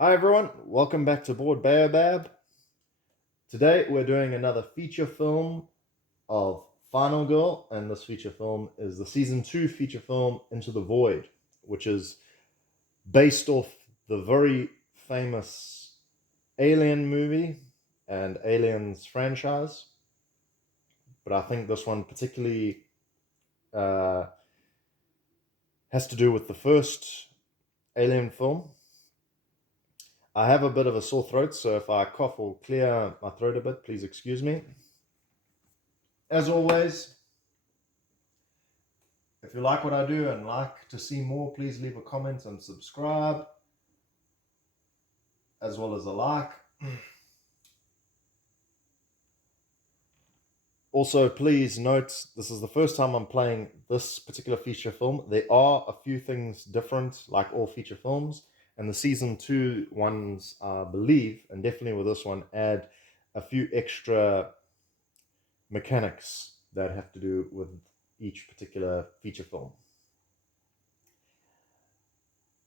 Hi everyone, welcome back to Board Baobab. Today we're doing another feature film of FinalGirl, and this feature film is the season 2 feature film Into the Void, which is based off the very famous Alien movie and Aliens franchise. But I think this one particularly uh, has to do with the first Alien film. I have a bit of a sore throat, so if I cough or clear my throat a bit, please excuse me. As always, if you like what I do and like to see more, please leave a comment and subscribe, as well as a like. Also, please note, this is the first time I'm playing this particular feature film. There are a few things different, like all feature films, and the season 2 ones, I believe, and definitely with this one, add a few extra mechanics that have to do with each particular feature film.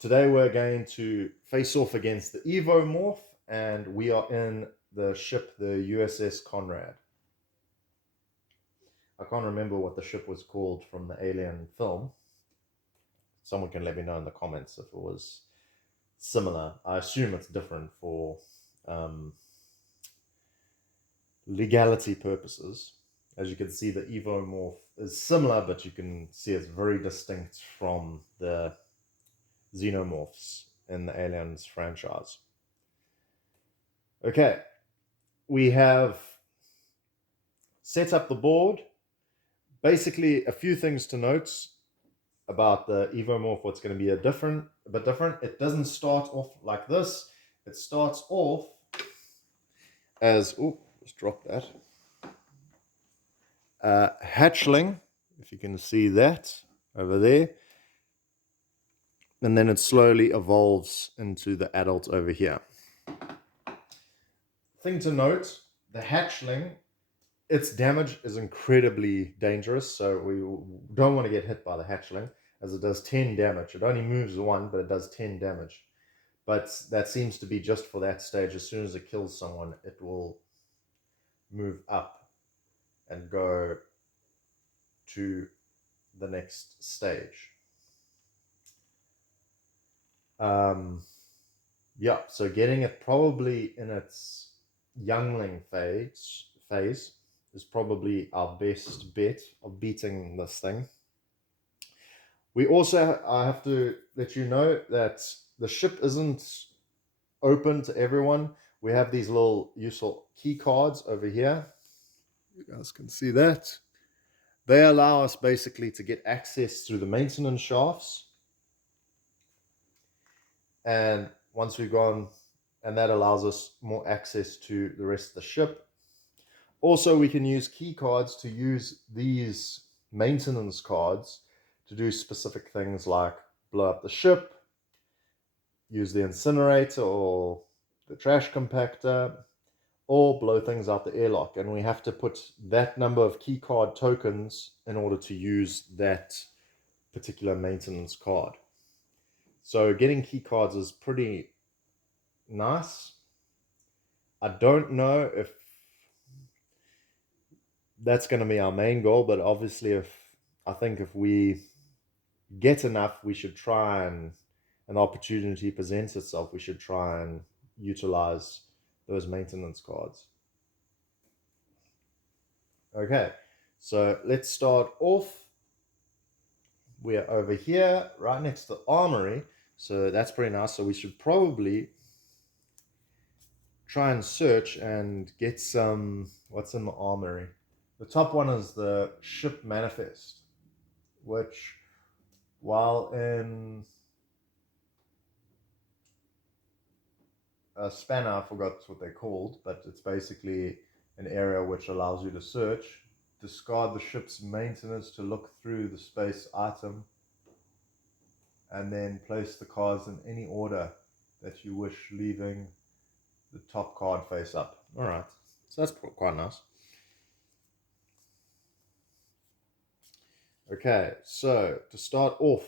Today we're going to face off against the Evomorph, and we are in the ship, the USS Conrad. I can't remember what the ship was called from the Alien film. Someone can let me know in the comments if it was similar. I assume it's different for legality purposes. As you can see, the Evomorph is similar, but you can see it's very distinct from the xenomorphs in the Aliens franchise. Okay, we have set up the board. Basically, a few things to note about the Evomorph, what's going to be a bit different. It doesn't start off like this. It starts off as, just drop that, hatchling, if you can see that over there. And then it slowly evolves into the adult over here. Thing to note, the hatchling, its damage is incredibly dangerous, so we don't want to get hit by the hatchling, as it does 10 damage. It only moves 1, but it does 10 damage. But that seems to be just for that stage. As soon as it kills someone, it will move up and go to the next stage. Yeah, so getting it probably in its youngling phase is probably our best bet of beating this thing. We also, I have to let you know that the ship isn't open to everyone. We have these little useful key cards over here. You guys can see that. They allow us basically to get access through the maintenance shafts. And once we've gone, and that allows us more access to the rest of the ship. Also, we can use key cards to use these maintenance cards to do specific things like blow up the ship, use the incinerator or the trash compactor, or blow things out the airlock. And we have to put that number of key card tokens in order to use that particular maintenance card. So getting key cards is pretty nice. I don't know if that's going to be our main goal, but obviously I think if we get enough, we should try, and an opportunity presents itself, we should try and utilize those maintenance cards. Okay, so let's start off. We're over here right next to the armory, so that's pretty nice. So we should probably try and search and get some, what's in the armory. The top one is the ship manifest, which, while in a spanner, I forgot what they're called, but it's basically an area which allows you to search, discard the ship's maintenance to look through the space item, and then place the cards in any order that you wish, leaving the top card face up. All right, so that's quite nice. Okay, so to start off,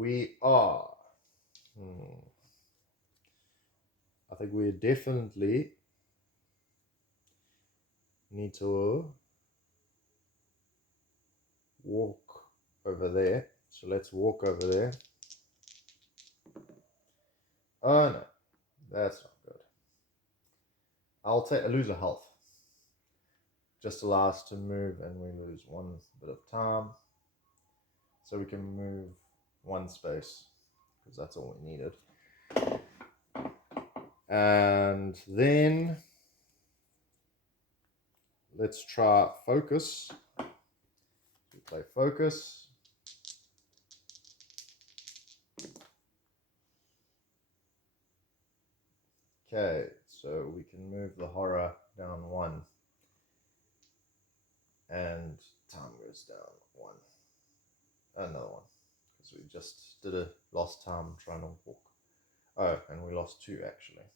we are. I think we definitely need to walk over there. So let's walk over there. Oh no, that's not good. I'll lose a health. Just allow us to move, and we lose one bit of time. So we can move one space, because that's all we needed. And then let's try focus. We play focus. Okay, so we can move the horror down one. And time goes down one. Another one. Because we just lost time trying to walk. Oh, and we lost two actually.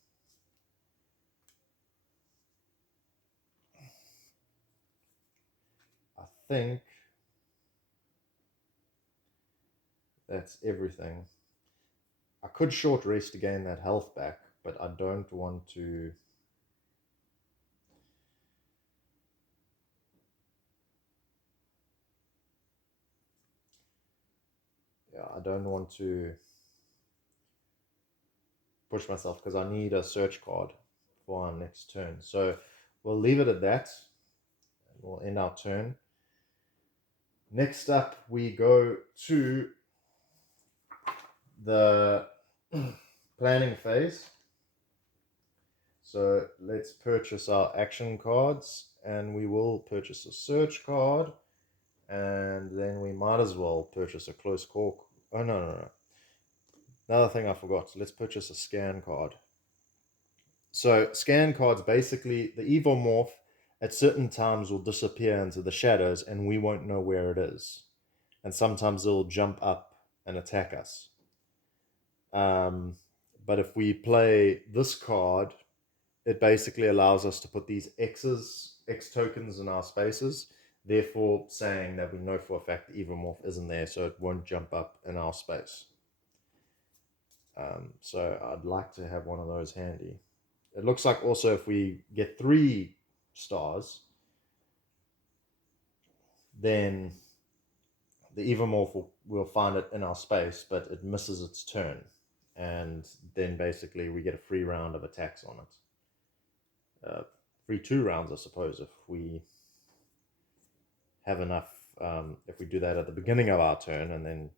I think that's everything. I could short rest to gain that health back, but I don't want to. Yeah, I don't want to push myself because I need a search card for our next turn. So we'll leave it at that. And we'll end our turn. Next up, we go to the planning phase. So let's purchase our action cards, and we will purchase a search card, and then we might as well purchase a close call. Oh, no. Another thing I forgot. So let's purchase a scan card. So scan cards, basically, the Evomorph at certain times will disappear into the shadows, and we won't know where it is. And sometimes it'll jump up and attack us. But if we play this card, it basically allows us to put these X tokens in our spaces, therefore saying that we know for a fact the Evomorph isn't there, so it won't jump up in our space. So I'd like to have one of those handy. It looks like also if we get 3 stars, then the Evomorph will find it in our space, but it misses its turn. And then basically we get a free round of attacks on it. Free 2 rounds, I suppose, if we have enough. If we do that at the beginning of our turn, and then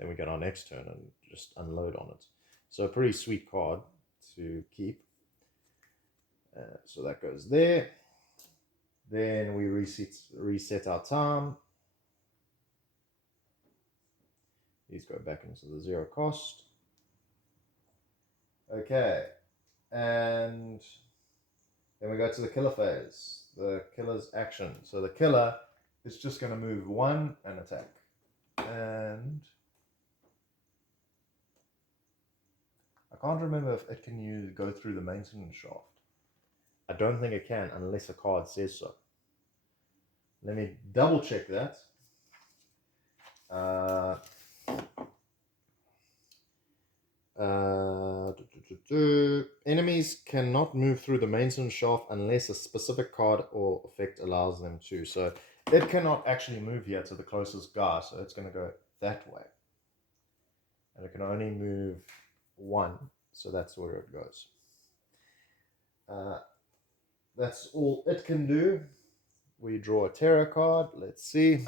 we get our next turn and just unload on it. So a pretty sweet card to keep. So that goes there. Then we reset our time. These go back into the 0 cost. Okay, and then we go to the killer phase. The killer's action. So the killer is just going to move 1 and attack. And I can't remember if it can go through the maintenance shaft. I don't think it can unless a card says so. Let me double check that. Enemies cannot move through the maintenance shaft unless a specific card or effect allows them to. So it cannot actually move here to the closest guy, so it's going to go that way. And it can only move 1, so that's where it goes. That's all it can do. We draw a terror card. Let's see.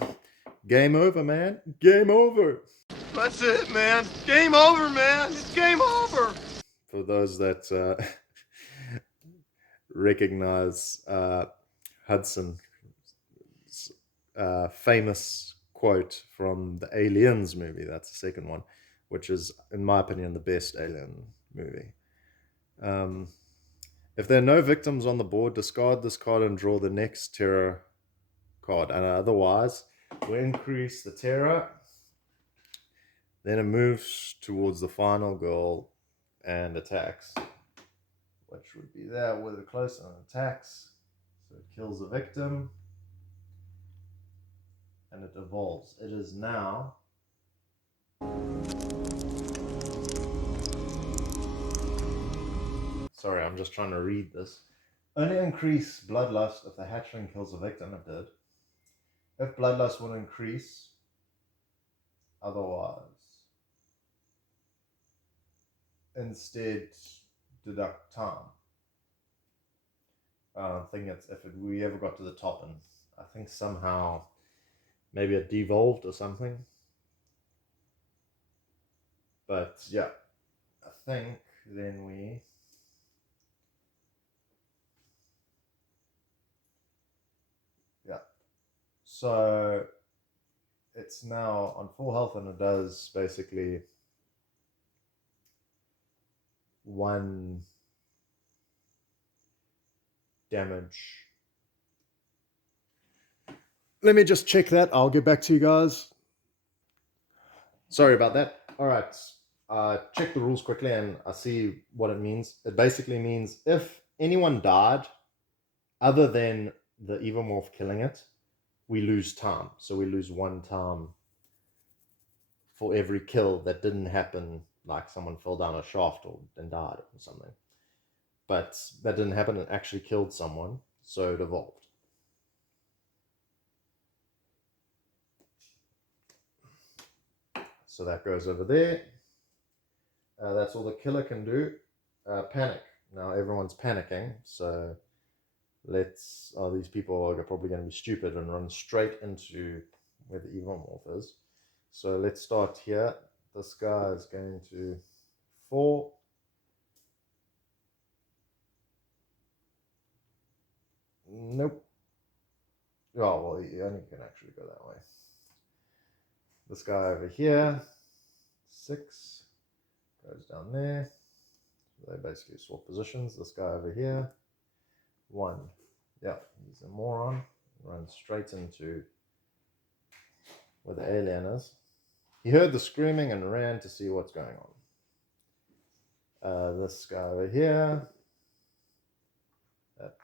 Game over, man. Game over. That's it, man. Game over, man. It's game over. For those that recognize Hudson's famous quote from the Aliens movie, that's the second one, which is, in my opinion, the best Alien movie. If there are no victims on the board, discard this card and draw the next terror card. And otherwise, we increase the terror. Then it moves towards the FinalGirl and attacks, which would be there with a close and attacks. So it kills the victim. And it evolves. It is now Sorry, I'm just trying to read this. Only increase bloodlust if the hatchling kills the victim. It did. If bloodlust will increase, otherwise. Instead, deduct time. I think it's if we ever got to the top, and I think somehow maybe it devolved or something. But yeah, I think then we so it's now on full health, and it does basically 1 damage. Let me just check that. I'll get back to you guys. Sorry about that. All right. Check the rules quickly and I see what it means. It basically means if anyone died other than the Evomorph killing it, we lose time. So we lose 1 time for every kill that didn't happen, like someone fell down a shaft and died or something. But that didn't happen, it actually killed someone, so it evolved. So that goes over there. That's all the killer can do. Panic. Now everyone's panicking, so these people are probably going to be stupid and run straight into where the Evomorph is. So let's start here. This guy is going to fall. Nope. Oh, well, you only can actually go that way. This guy over here, 6, goes down there. So they basically swap positions. This guy over here, 1. Yeah, he's a moron. Runs straight into where the alien is. He heard the screaming and ran to see what's going on. This guy over here, that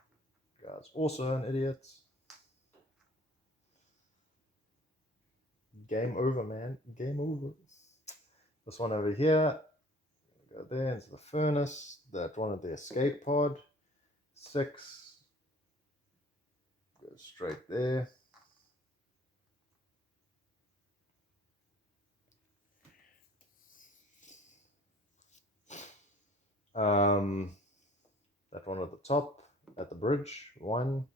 guy's also an idiot. Game over, man. Game over. This one over here, go there into the furnace. That one at the escape pod, 6, goes straight there. That one at the top, at the bridge, 1,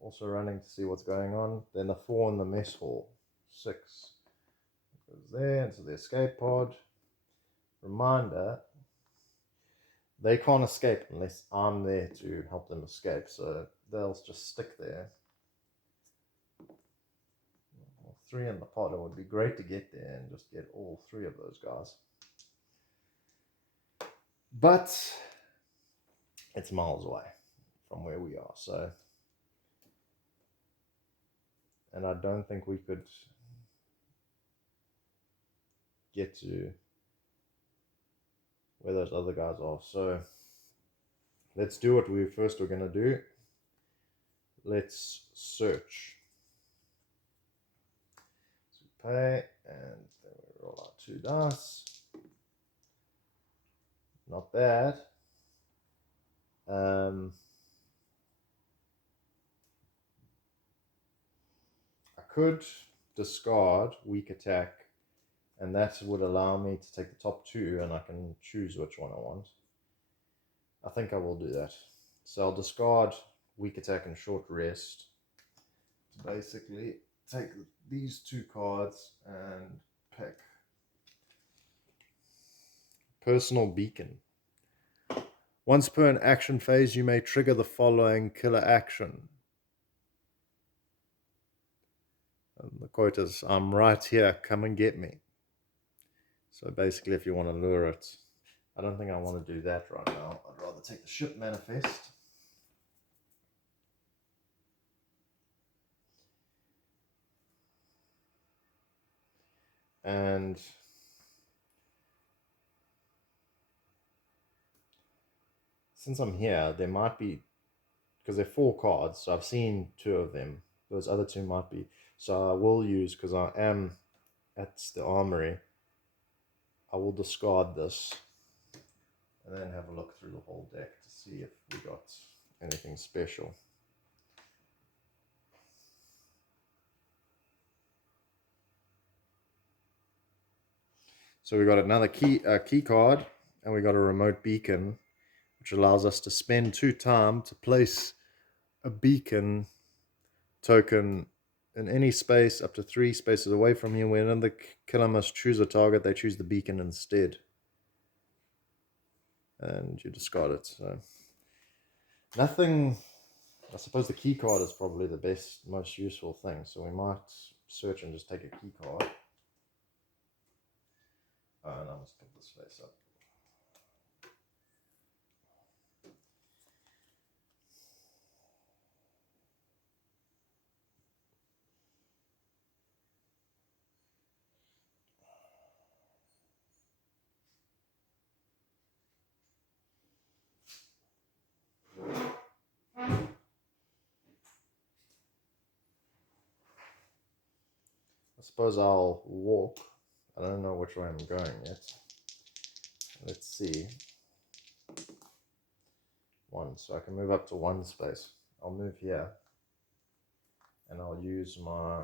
also running to see what's going on. Then the 4 in the mess hall, 6, goes there into the escape pod. Reminder, they can't escape unless I'm there to help them escape, so they'll just stick there. 3 in the pod. It would be great to get there and just get all 3 of those guys. But it's miles away from where we are, so. And I don't think we could get to where those other guys are. So let's do what we first were going to do. Let's search. So pay, and then we roll out 2 dice. Not bad. I could discard weak attack, and that would allow me to take the top 2 and I can choose which one I want. I think I will do that. So I'll discard weak attack and short rest to basically take these 2 cards and pick Personal Beacon. Once per an action phase, you may trigger the following killer action. And the quote is, "I'm right here, come and get me." So basically, if you want to lure it, I don't think I want to do that right now. I'd rather take the ship manifest. And since I'm here, there might be, because they're 4 cards, so I've seen 2 of them. Those other 2 might be. So I will use, because I am at the armory, I will discard this and then have a look through the whole deck to see if we got anything special. So we got another key card, and we got a remote beacon, which allows us to spend 2 time to place a beacon token in any space up to 3 spaces away from you. When the killer must choose a target, they choose the beacon instead. And you discard it. So nothing. I suppose the key card is probably the best, most useful thing. So we might search and just take a key card. And I must put this face up. I suppose I'll walk. I don't know which way I'm going yet. Let's see. 1, so I can move up to 1 space. I'll move here, and I'll use my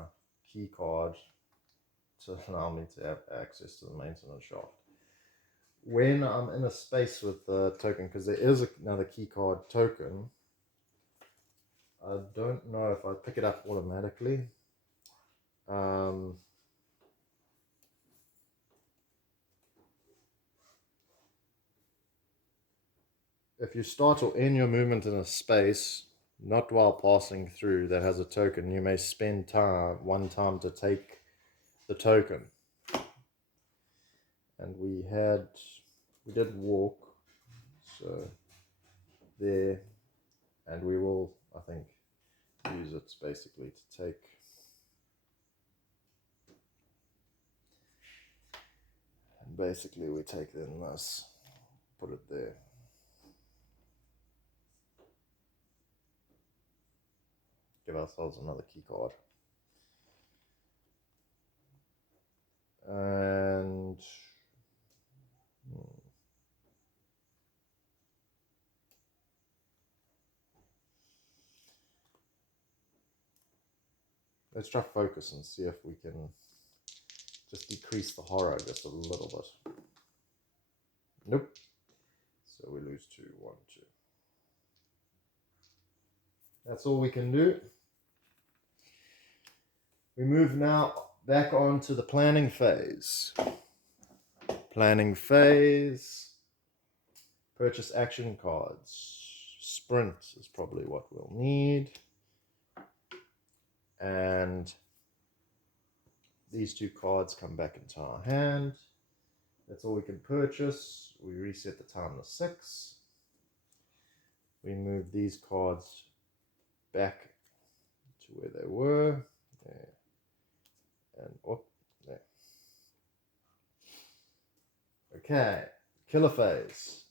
key card to allow me to have access to the maintenance shaft. When I'm in a space with the token, because there is another key card token, I don't know if I pick it up automatically. If you start or end your movement in a space, not while passing through, that has a token, you may spend 1 time to take the token. And we did walk, so there, and we will, I think, use it basically to take. And basically we take then this, put it there. Give ourselves another key card. And let's try focus and see if we can just decrease the horror just a little bit. Nope. So we lose 2, 1, 2. That's all we can do. We move now back on to the planning phase. Planning phase. Purchase action cards. Sprint is probably what we'll need. And these 2 cards come back into our hand. That's all we can purchase. We reset the time to 6. We move these cards back to where they were. There. And up there. Okay, killer phase.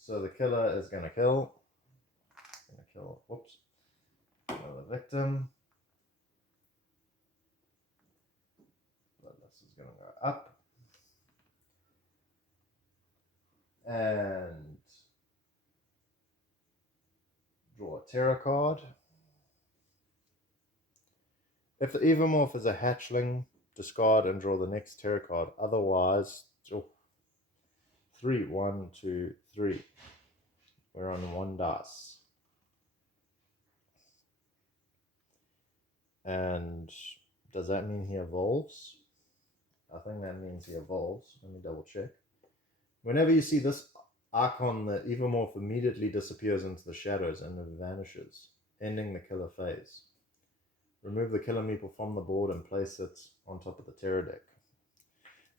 So the killer is going to kill. Whoops. Another victim. This is going to go up. And draw a terror card. If the Evomorph is a hatchling, discard and draw the next terror card. Otherwise, 3, 1, 2, 3. We're on 1 dice. And does that mean he evolves? I think that means he evolves. Let me double check. Whenever you see this icon, the Evomorph immediately disappears into the shadows and vanishes, ending the killer phase. Remove the killer meeple from the board and place it on top of the terror deck.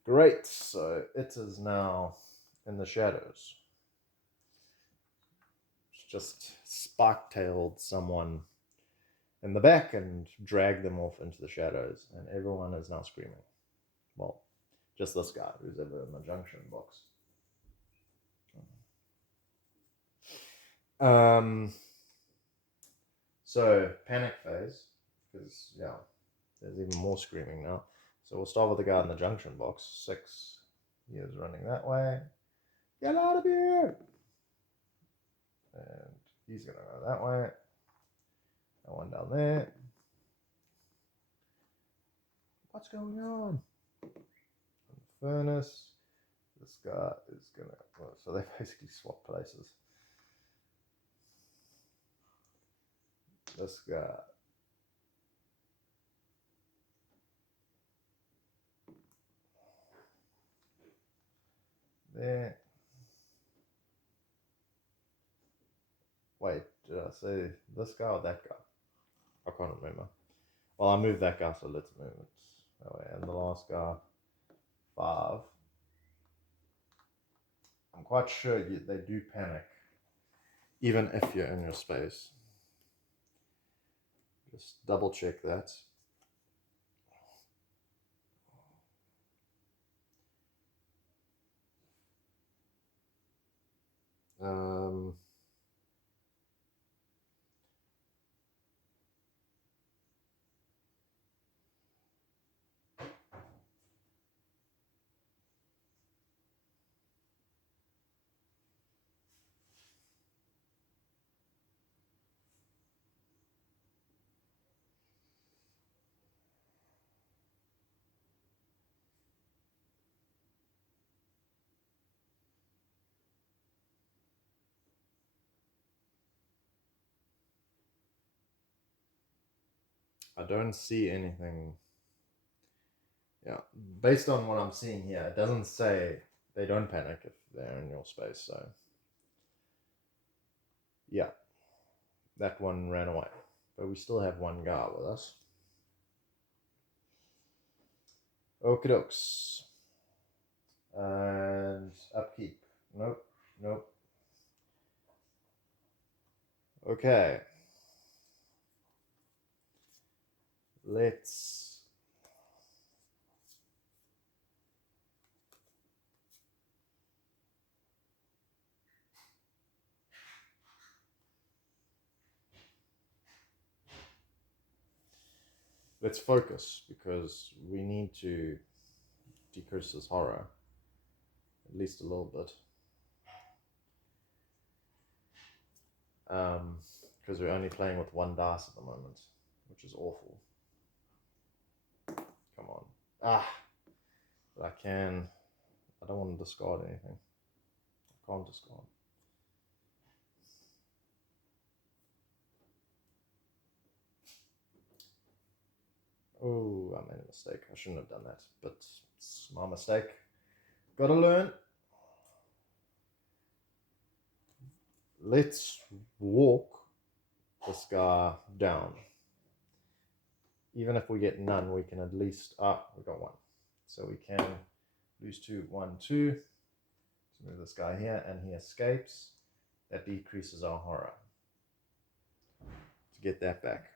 Great, so it is now in the shadows. It's just spark-tailed someone in the back and dragged them off into the shadows, and everyone is now screaming. Well, just this guy who's ever in the junction box. So panic phase, because there's even more screaming now. So we'll start with the guy in the junction box. 6, He is running that way. Get out of here! And he's going to go that way. That one down there. What's going on? Furnace. This guy is going to... So they basically swap places. This guy... there. Wait, did I say this guy or that guy? I can't remember. Well, I moved that guy, so let's move it that way. And the last guy, 5. I'm quite sure they do panic, even if you're in your space. Just double check that. I don't see anything. Yeah, based on what I'm seeing here, it doesn't say they don't panic if they're in your space. So, yeah, that one ran away. But we still have one guy with us. Okie dokes. And upkeep. Nope, nope. Okay. Let's focus, because we need to decrease this horror at least a little bit. Because we're only playing with 1 dice at the moment, which is awful. Come on. But I don't want to discard anything. I can't discard. Oh, I made a mistake. I shouldn't have done that, but it's my mistake. Gotta learn. Let's walk this guy down. Even if we get none, we can at least... we got 1. So we can lose 2, 1, 2. Let's move this guy here, and he escapes. That decreases our horror. To get that back.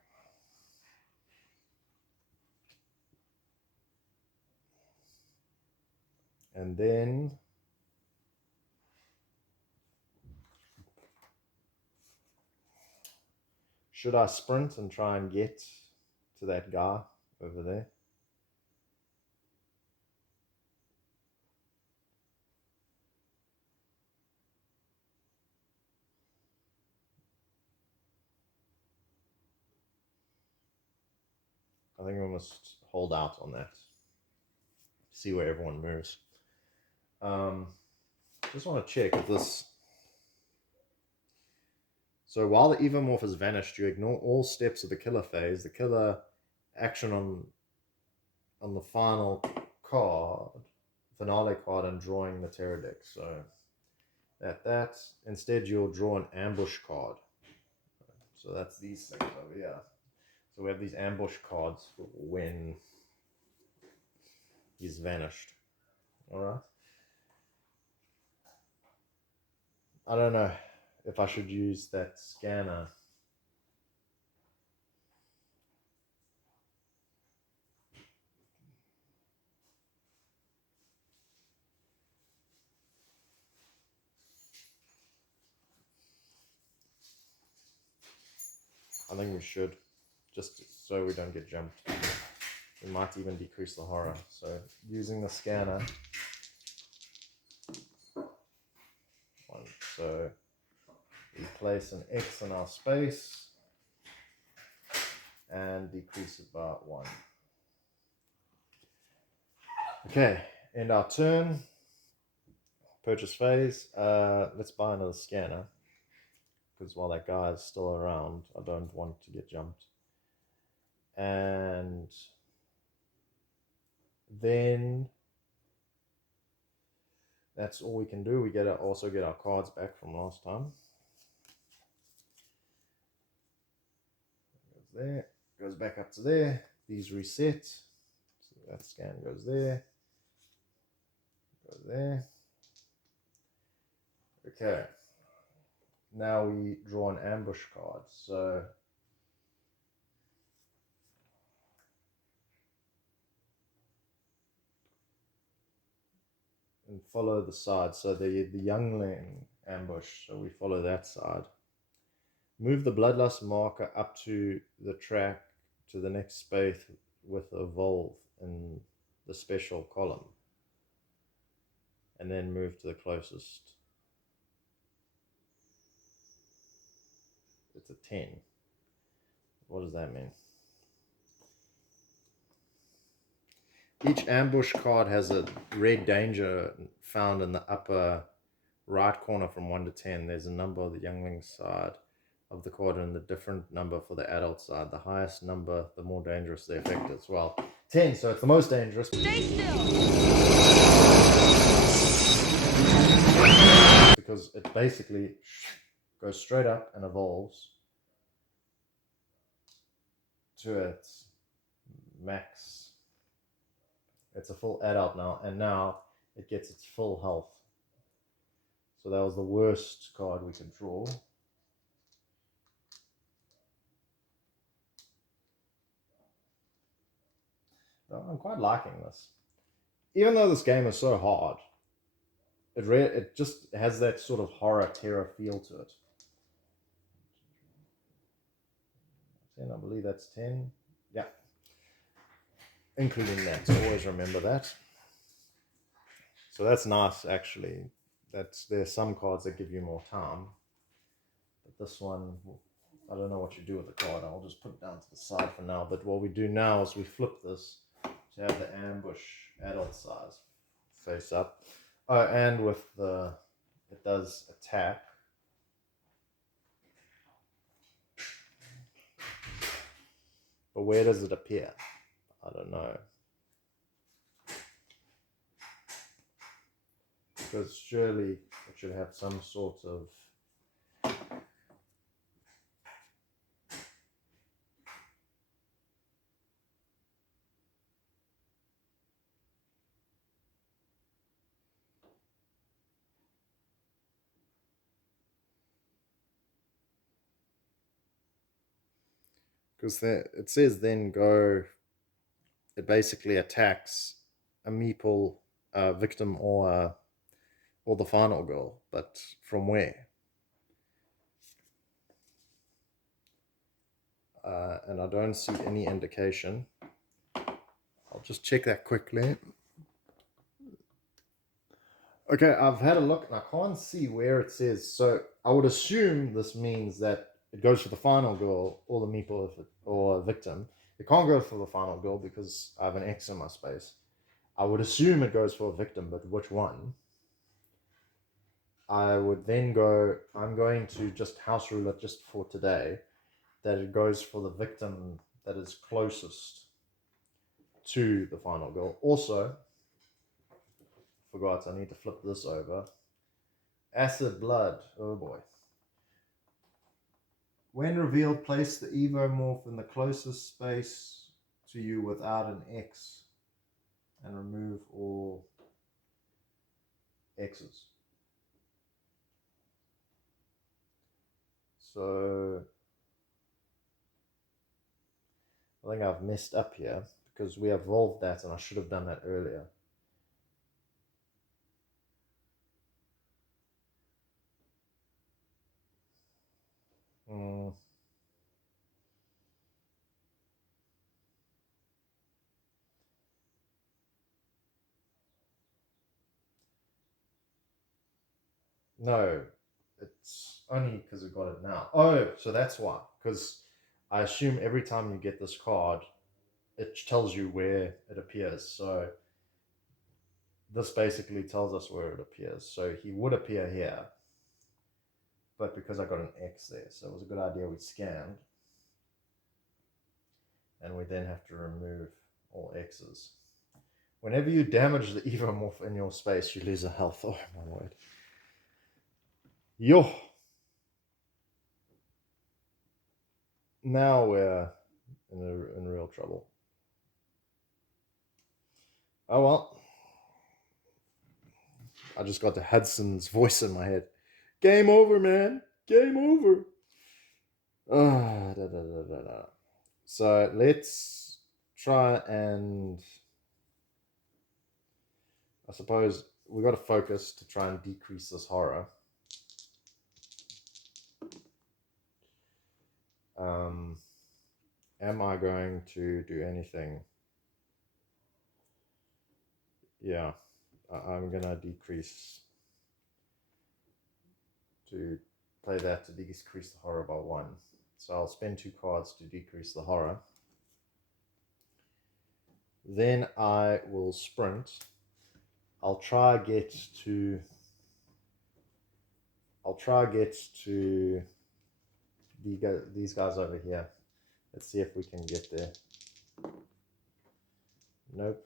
And then... should I sprint and try and get to that guy over there? I think we must hold out on that. See where everyone moves. Just want to check if this... So while the Evomorph has vanished, you ignore all steps of the killer phase. The killer action on the final card, finale card, and drawing the terror deck. So that. Instead, you'll draw an ambush card. So that's these things over here. So we have these ambush cards for when he's vanished. Alright. I don't know if I should use that scanner. I think we should, just so we don't get jumped. We might even decrease the horror. So using the scanner, one. So we place an X in our space and decrease it by 1. Okay, end our turn. Purchase phase. Let's buy another scanner, because while that guy is still around, I don't want to get jumped. And then that's all we can do. We also get our cards back from last time. Goes there, goes back up to there. These reset. So that scan goes there. Goes there. Okay. Now we draw an ambush card. So and follow the side. So the youngling ambush. So we follow that side. Move the bloodlust marker up to the track to the next space with evolve in the special column. And then move to the closest. It's a 10. What does that mean? Each ambush card has a red danger found in the upper right corner from 1 to 10. There's a number on the youngling side of the card and the different number for the adult side. The highest number, the more dangerous the effect is. Well, 10, so it's the most dangerous. Stay still! Because it basically goes straight up and evolves to its max. It's a full adult now, and now it gets its full health. So that was the worst card we could draw. I'm quite liking this. Even though this game is so hard, it just has that sort of horror, terror feel to it. 10, I believe that's 10. Yeah. Including that, so always remember that. So that's nice, actually. There's some cards that give you more time. But this one, I don't know what you do with the card. I'll just put it down to the side for now. But what we do now is we flip this to have the ambush adult size face up. Oh, and with it does attack. But where does it appear? I don't know. Because surely it should have some sort of because it says then go, it basically attacks a meeple, victim, or the final girl, but from where? And I don't see any indication. I'll just check that quickly. Okay, I've had a look and I can't see where it says. So I would assume this means that it goes for the final girl or the meeple or victim. It can't go for the final girl because I have an X in my space. I would assume it goes for a victim, but which one? I would then go, I'm going to just house rule it just for today, that it goes for the victim that is closest to the final girl. Also, forgot, I need to flip this over. Acid blood, oh boy. When revealed, place the Evomorph in the closest space to you without an X and remove all X's. So I think I've messed up here because we evolved that and I should have done that earlier. No, it's only because we got it now. Oh, so that's why. Because I assume every time you get this card, it tells you where it appears. So this basically tells us where it appears. So he would appear here, but because I got an X there, so it was a good idea we scanned. And we then have to remove all X's. Whenever you damage the Evomorph in your space, you lose a health. Oh my word. Yo! Now we're in real trouble. Oh well. I just got the Hudson's voice in my head. Game over, man. Game over. So let's try and... I suppose we got to focus to try and decrease this horror. Am I going to do anything? Yeah, I'm gonna decrease to play that to decrease the horror by 1. So I'll spend 2 cards to decrease the horror. Then I will sprint. I'll try get to these guys over here. Let's see if we can get there. Nope.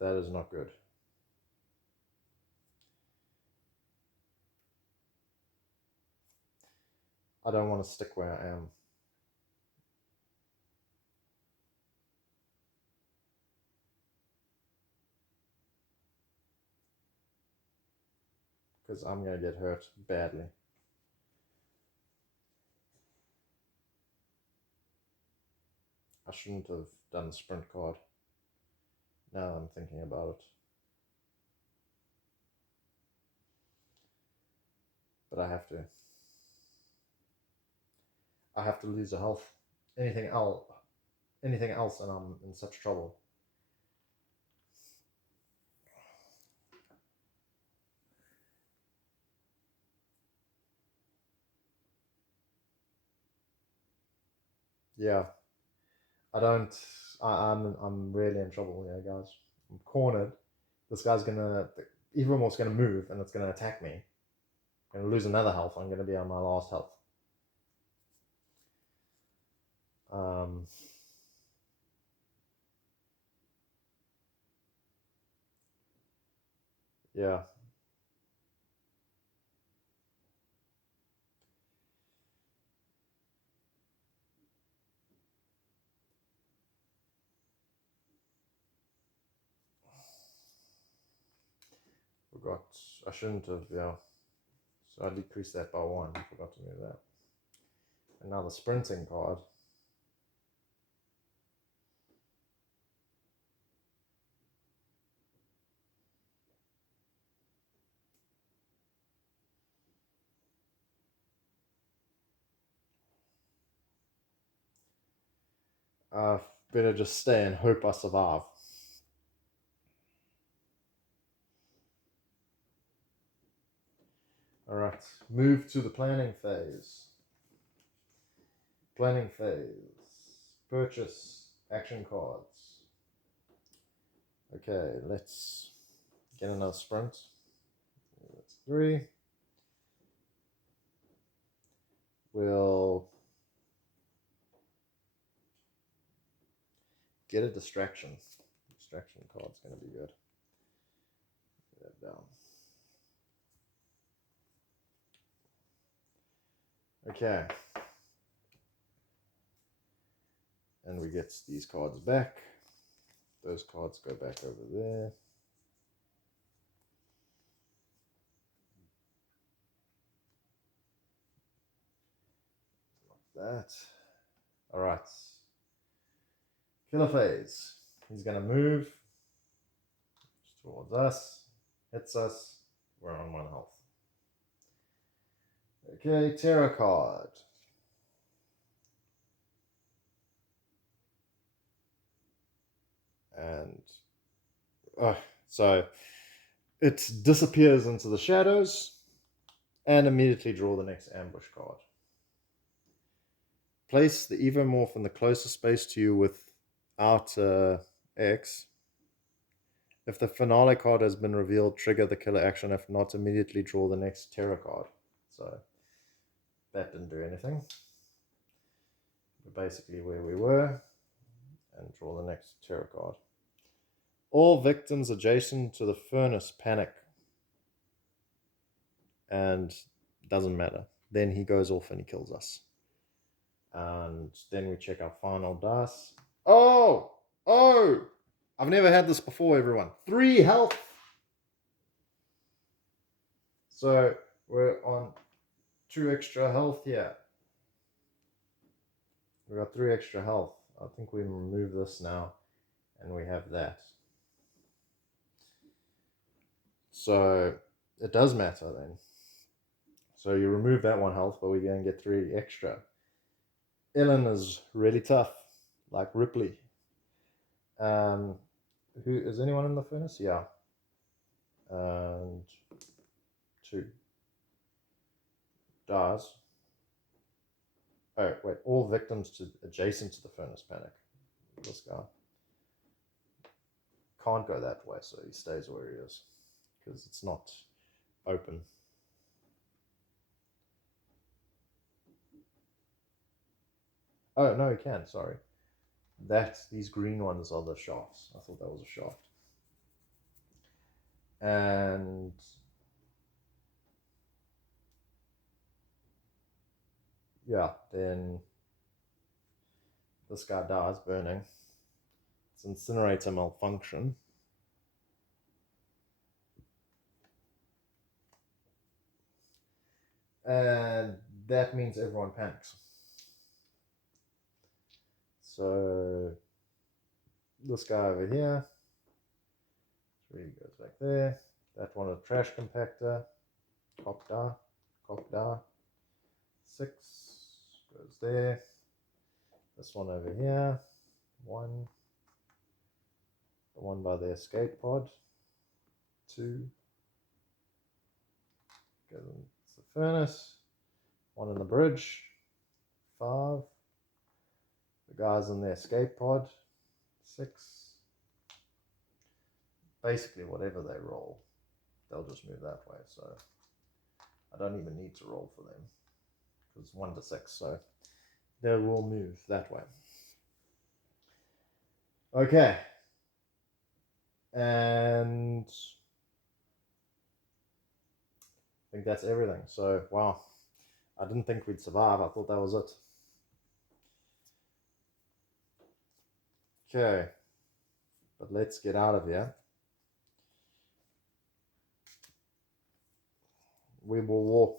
That is not good. I don't want to stick where I am. Because I'm going to get hurt badly. I shouldn't have done the sprint card. Now I'm thinking about it. But I have to. I have to lose a health. Anything else and I'm in such trouble. Yeah. I'm really in trouble here, guys. I'm cornered. This guy's Evomorph's gonna move and it's gonna attack me. I'm gonna lose another health. I'm gonna be on my last health. Yeah. I shouldn't have, yeah. So I decreased that by 1. I forgot to move that. And now the sprinting card. I better just stay and hope I survive. Alright, move to the planning phase. Planning phase. Purchase action cards. Okay, let's get another sprint. That's 3. We'll get a distraction. Distraction card's going to be good. Get that down. Okay. And we get these cards back. Those cards go back over there. Like that. Alright. Killer phase. He's going to move towards us. Hits us. We're on 1 health. Okay, tarot card. And so it disappears into the shadows and immediately draw the next ambush card. Place the Evomorph in the closest space to you without X. If the finale card has been revealed, trigger the killer action. If not, immediately draw the next terror card. So that didn't do anything. We're basically where we were, and draw the next terror card. All victims adjacent to the furnace panic, and doesn't matter. Then he goes off and he kills us. And then we check our final dice. Oh! I've never had this before, everyone. 3 health. So we're on 2 extra health here. We got 3 extra health. I think we remove this now, and we have that. So it does matter then. So you remove that 1 health, but we're going to get 3 extra. Ellen is really tough, like Ripley. Who is anyone in the furnace? Yeah. And 2 dies. Oh wait, all victims adjacent to the furnace panic. This guy can't go that way, so he stays where he is because it's not open. Oh no, he can. Sorry. These green ones are the shafts. I thought that was a shaft. And yeah, then this guy dies burning. It's incinerator malfunction. And that means everyone panics. So this guy over here, 3 goes back there. That one, a trash compactor, cop die. 6 goes there. This one over here, 1. The one by the escape pod, 2. Goes into the furnace. 1 in the bridge, 5. The guys in the escape pod, 6. Basically, whatever they roll, they'll just move that way. So I don't even need to roll for them because 1 to 6. So they will move that way. Okay. And I think that's everything. So, wow. I didn't think we'd survive. I thought that was it. Okay. But let's get out of here. We will walk.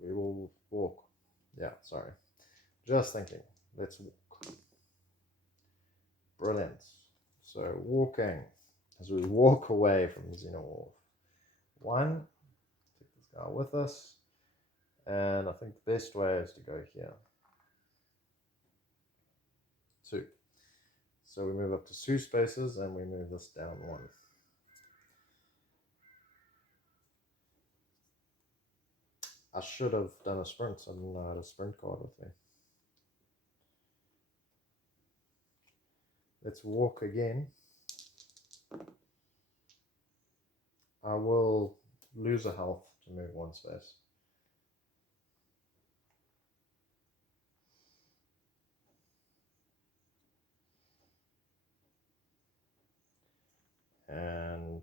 We will walk. Yeah, sorry. Just thinking. Let's walk. Brilliant. So walking as we walk away from Xenomorph. 1, take this guy with us. And I think the best way is to go here. 2. So we move up to 2 spaces and we move this down 1. I should have done a sprint. I didn't know I had a sprint card with me. Let's walk again. I will lose a health to move 1 space. And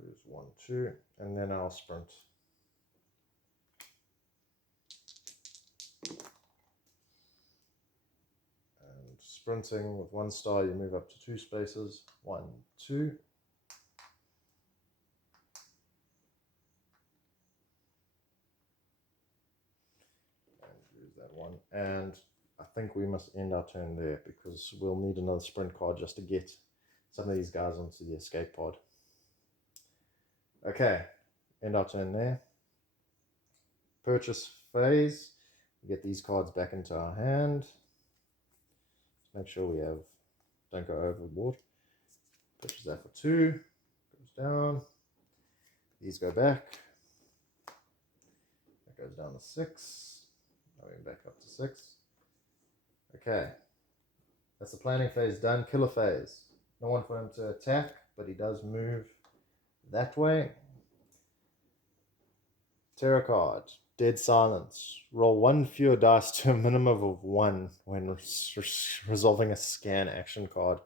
lose 1, 2, and then I'll sprint. And sprinting with 1 star, you move up to 2 spaces. 1, 2. And lose that one. And I think we must end our turn there because we'll need another sprint card just to get some of these guys onto the escape pod. Okay, end our turn there. Purchase phase. We get these cards back into our hand. Make sure we have, don't go overboard. Purchase that for 2. Goes down. These go back. That goes down to 6. Going back up to 6. Okay. That's the planning phase done. Killer phase. No one for him to attack, but he does move that way. Tarot card. Dead silence. Roll 1 fewer dice to a minimum of 1 when resolving a scan action card.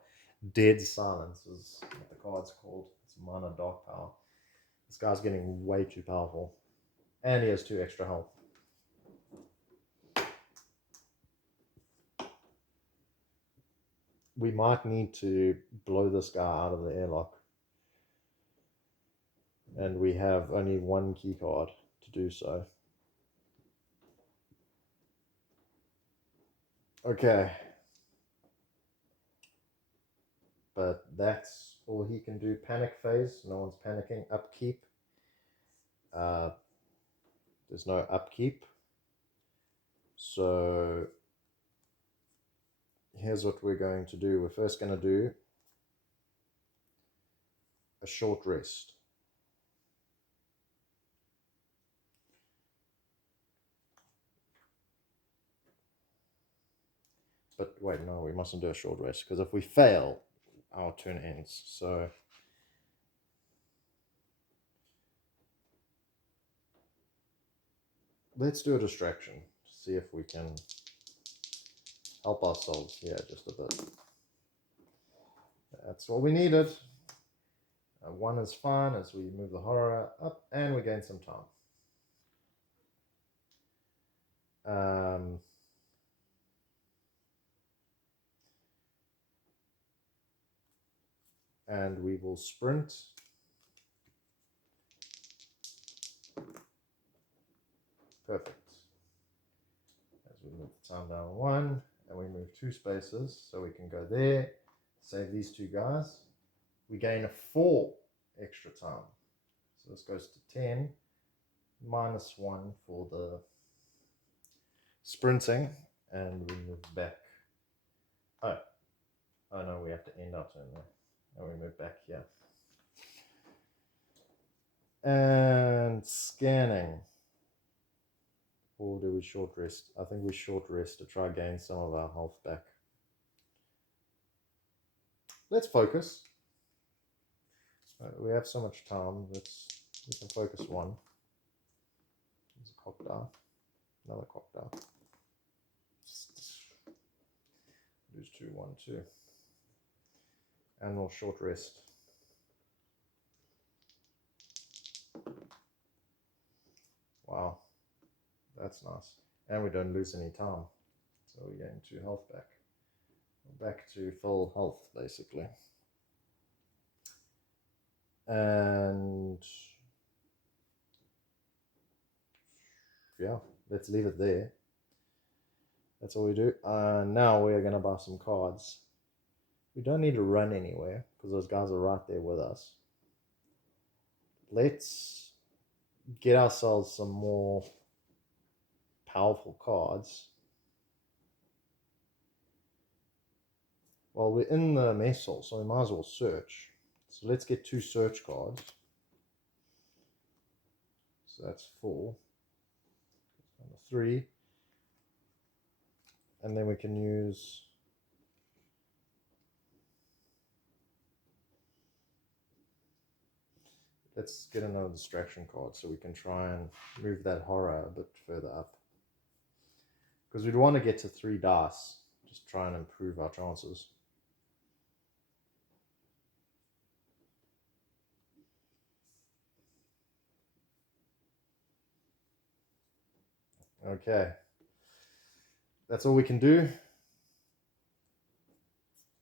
Dead silence is what the card's called. It's mana dark power. This guy's getting way too powerful. And he has 2 extra health. We might need to blow this guy out of the airlock. And we have only 1 key card to do so. Okay. But that's all he can do. Panic phase. No one's panicking. Upkeep. There's no upkeep. So here's what we're going to do. We're first going to do a short rest. But wait, no, we mustn't do a short rest because if we fail, our turn ends. So let's do a distraction to see if we can help ourselves. Yeah, just a bit. That's what we needed. 1 is fine as we move the horror up and we gain some time. And we will sprint. Perfect. As we move the time down 1, and we move 2 spaces, so we can go there, save these 2 guys. We gain a 4 extra time. So this goes to 10, minus 1 for the sprinting, and we move back. Oh no, we have to end our turn there. And we move back here. And scanning. Or do we short rest? I think we short rest to try gain some of our health back. Let's focus. We have so much time. We can focus 1. There's a cock die. Another cock die. Lose 2, 1, 2. And we'll short rest. Wow, that's nice. And we don't lose any time. So we gain 2 health back. Back to full health, basically. And yeah, let's leave it there. That's all we do. Now we're going to buy some cards. We don't need to run anywhere because those guys are right there with us. Let's get ourselves some more powerful cards. Well, we're in the mess hall, so we might as well search. So let's get 2 search cards. So that's 4. Number 3. And then we can use let's get another distraction card so we can try and move that horror a bit further up. Because we'd want to get to 3 dice. Just try and improve our chances. Okay. That's all we can do.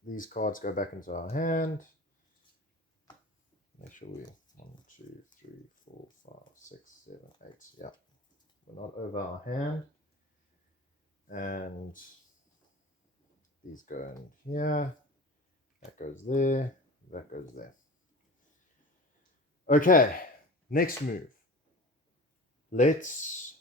These cards go back into our hand. Make sure we 1, 2, 3, 4, 5, 6, 7, 8. Yeah. We're not over our hand. And these go in here. That goes there. That goes there. Okay, next move. Let's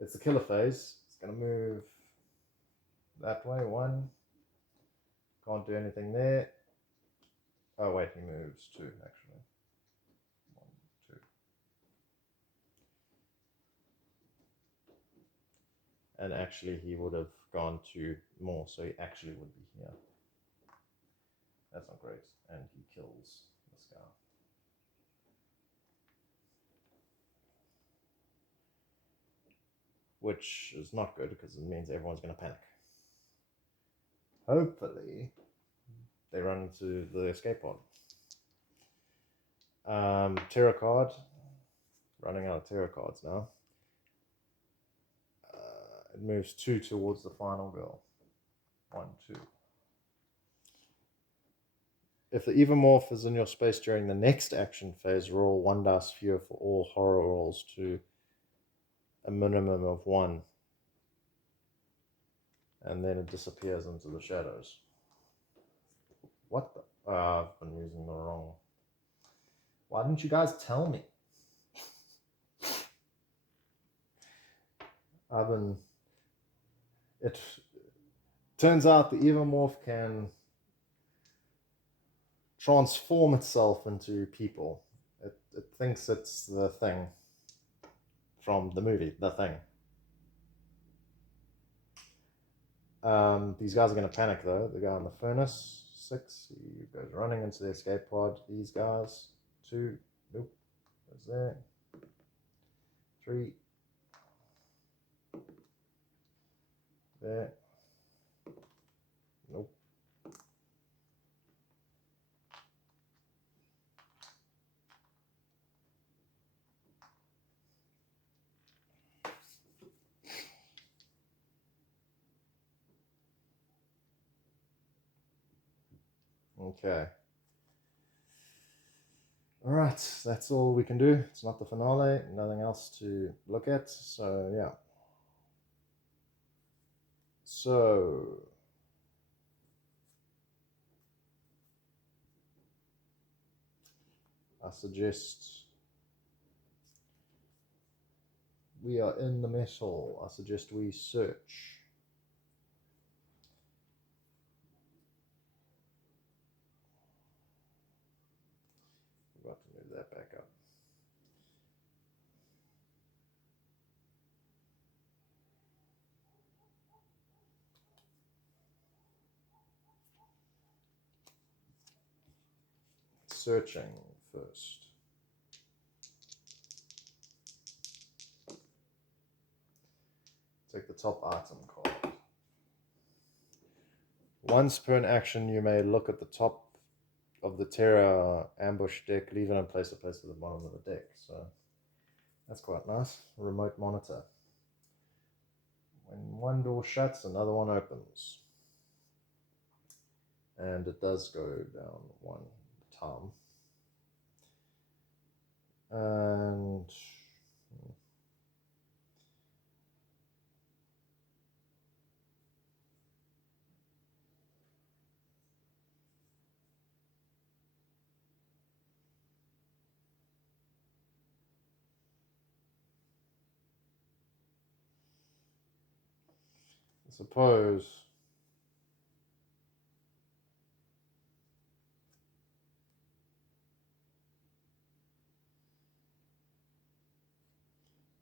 it's the killer phase. It's gonna move that way. One. Can't do anything there. Oh wait, he moves two actually. 1, 2. And actually he would have gone to more, so he actually would be here. That's not great. And he kills this guy. Which is not good because it means everyone's going to panic. Hopefully, they run into the escape pod. Terror card. Running out of terror cards now. It moves 2 towards the final girl. 1, 2. If the Evomorph is in your space during the next action phase, roll 1 dice fewer for all horror rolls to a minimum of 1. And then it disappears into the shadows. What the? I've been using the wrong. Why didn't you guys tell me? It turns out the Evomorph can transform itself into people. It thinks it's the Thing from the movie, The Thing. These guys are going to panic though. The guy in the furnace, 6, he goes running into the escape pod. These guys, 2, nope, goes there. 3, there, nope. Okay. All right, that's all we can do. It's not the finale, nothing else to look at. So, yeah. So, I suggest we are in the mess hall. I suggest we search. We're about to move that back up. Searching first. Take the top item card. Once per an action, you may look at the top of the Terra ambush deck, leave it in place to place at the bottom of the deck. So that's quite nice. Remote monitor. When one door shuts, another one opens. And it does go down 1 time. And I suppose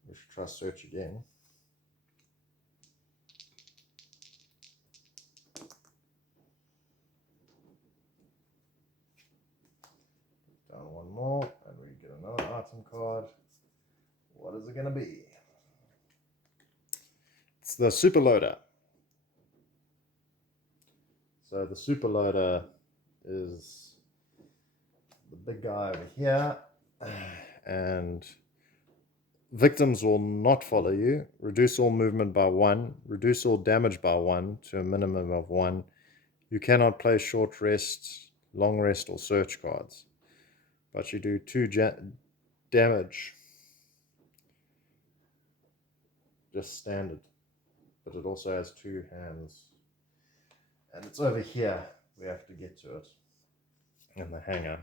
we should try search again. Down 1 more, and we get another item card. What is it going to be? It's the super loader. So the super loader is the big guy over here, and victims will not follow you. Reduce all movement by 1. Reduce all damage by 1 to a minimum of 1. You cannot play short rest, long rest, or search cards, but you do 2 damage. Just standard. But it also has 2 hands. And it's over here. We have to get to it. In the hanger.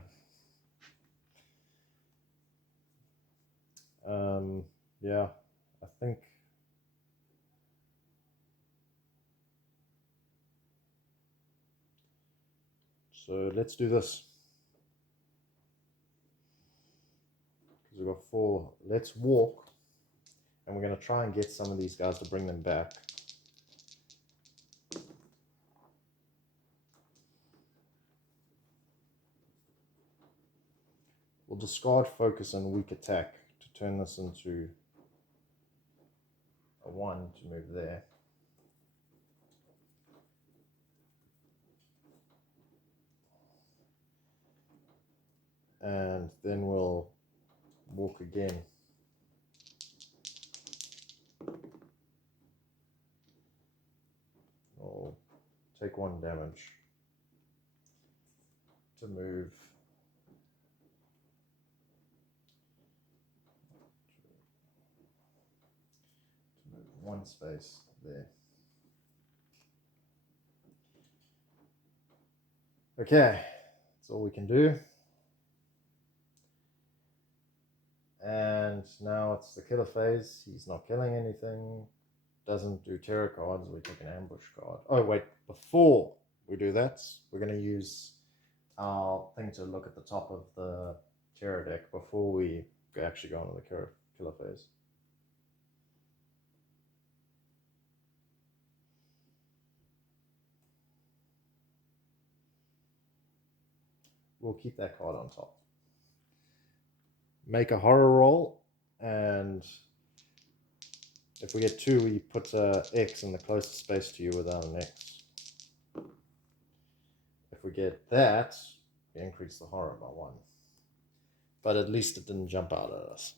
Yeah, I think so. Let's do this because we've got 4. Let's walk, and we're going to try and get some of these guys to bring them back. We'll discard focus and weak attack to turn this into a 1 to move there. And then we'll walk again. We'll take 1 damage to move. To move 1 space there. Okay, that's all we can do. And now it's the killer phase. He's not killing anything. Doesn't do terror cards. We take an ambush card. Oh wait, before we do that, we're going to use our thing to look at the top of the terror deck before we actually go into the killer phase. We'll keep that card on top. Make a horror roll, and if we get 2, we put an X in the closest space to you without an X. If we get that, we increase the horror by 1. But at least it didn't jump out at us.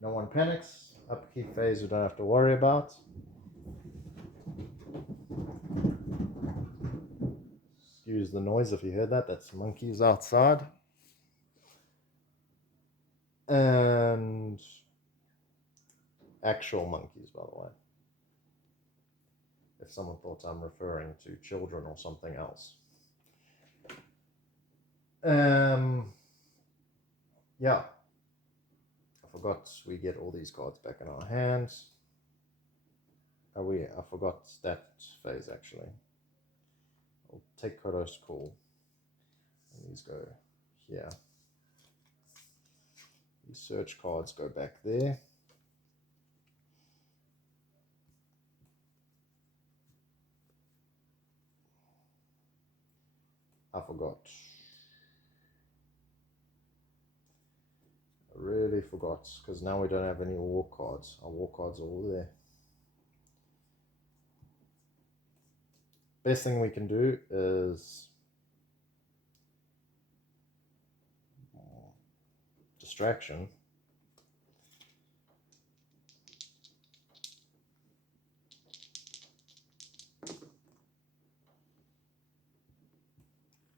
No one panics. Upkeep phase we don't have to worry about. Excuse the noise if you heard that. That's monkeys outside. And actual monkeys, by the way. If someone thought I'm referring to children or something else. Yeah. I forgot we get all these cards back in our hands. I forgot that phase actually. I'll take Kodos Call. And these go here. These search cards go back there. I forgot. I really forgot, because now we don't have any war cards. Our war cards are all there. Best thing we can do is distraction.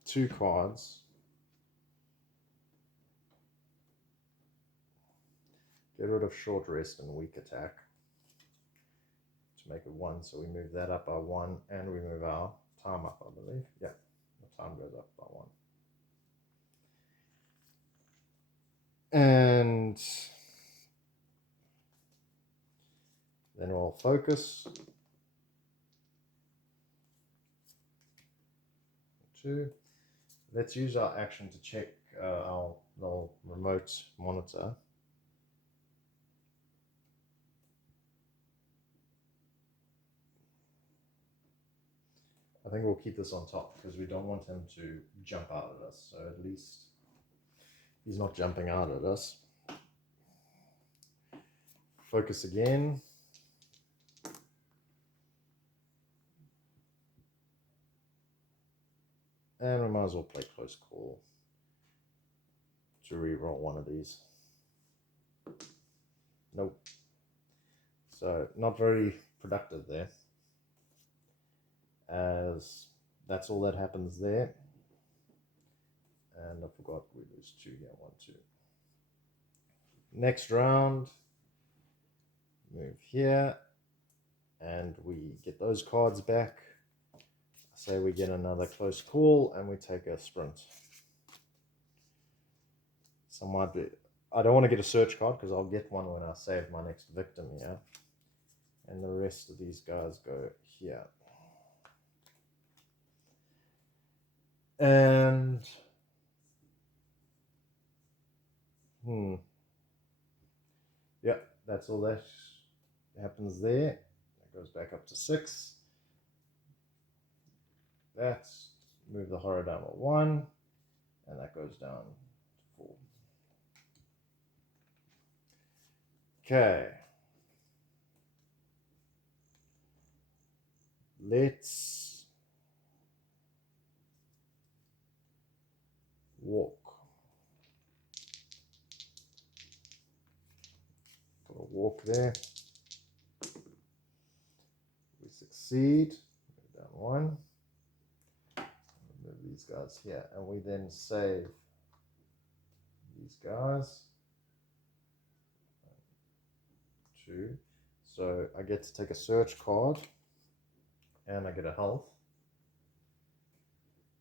Two cards. Get rid of short rest and weak attack to make it 1. So we move that up by 1, and we move our time up, I believe. Yeah, the time goes up by 1. And then we'll focus. 2. Let's use our action to check our little remote monitor. I think we'll keep this on top because we don't want him to jump out at us. So at least he's not jumping out at us. Focus again. And we might as well play close call to re-roll one of these. Nope. So not very productive there, as that's all that happens there. And I forgot we lose 2 here, 1, 2. Next round, move here, and we get those cards back. Say we get another close call, and we take a sprint. So might be, I don't want to get a search card because I'll get one when I save my next victim here. And the rest of these guys go here. And yeah, that's all that happens there. It goes back up to 6. That's move the horror down to 1, and that goes down to 4. Okay. Let's walk. Put a walk there. We succeed. Go down 1. Move these guys here, and we then save these guys. 2. So I get to take a search card, and I get a health.